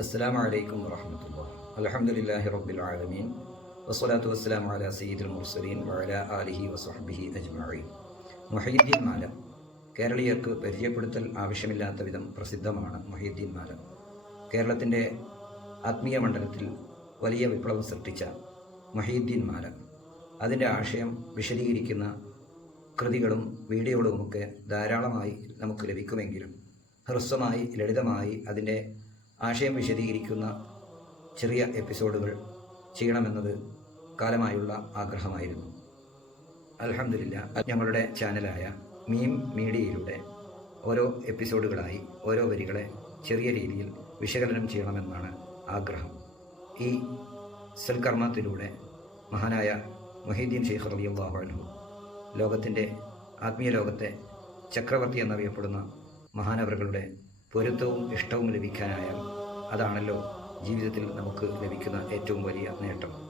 അസ്സലാമു അലൈക്കും വാഹമത്തുള്ള അലഹമുല്ലാഹി റബ്ബിൽ ആലമീൻ. വസ്സലാത്തു വസ്സലാം അല സയ്യിദുൽ മുർസലീൻ വഅല ആലിഹി വസ്വഹ്ബിഹി അജ്മഈൻ. മുഹീദ്ദീൻ മാല കേരളീയർക്ക് പരിചയപ്പെടുത്തൽ ആവശ്യമില്ലാത്ത വിധം പ്രസിദ്ധമാണ് മുഹീദ്ദീൻ മാല. കേരളത്തിന്റെ ആത്മീയ മണ്ഡലത്തിൽ വലിയ വിപ്ലവം സൃഷ്ടിച്ച മുഹീദ്ദീൻ മാല. അതിന്റെ ആശയം വിശദീകരിക്കുന്ന കൃതികളും വീഡിയോകളുമൊക്കെ ധാരാളമായി നമുക്ക് ലഭിക്കുമെങ്കിലും ഹ്രസ്വമായി ലളിതമായി അതിന്റെ ആശയം വിശദീകരിക്കുന്ന ചെറിയ എപ്പിസോഡുകൾ ചെയ്യണമെന്നത് കാലമായുള്ള ആഗ്രഹമായിരുന്നു. അലഹമില്ല ഞങ്ങളുടെ ചാനലായ മീം മീഡിയയിലൂടെ ഓരോ എപ്പിസോഡുകളായി ഓരോ വരികളെ ചെറിയ രീതിയിൽ വിശകലനം ചെയ്യണമെന്നാണ് ആഗ്രഹം. ഈ സൽക്കർമ്മത്തിലൂടെ മഹാനായ മൊഹീദ്ദീൻ ഷെയ്ഖ് റളിയല്ലാഹു അൻഹു ലോകത്തിന്റെ ആത്മീയ ലോകത്തെ ചക്രവർത്തി എന്നറിയപ്പെടുന്ന മഹാനവറുകളുടെ പൊരുത്തവും ഇഷ്ടവും ലഭിക്കാനായാൽ അതാണല്ലോ ജീവിതത്തിൽ നമുക്ക് ലഭിക്കുന്ന ഏറ്റവും വലിയ നേട്ടം.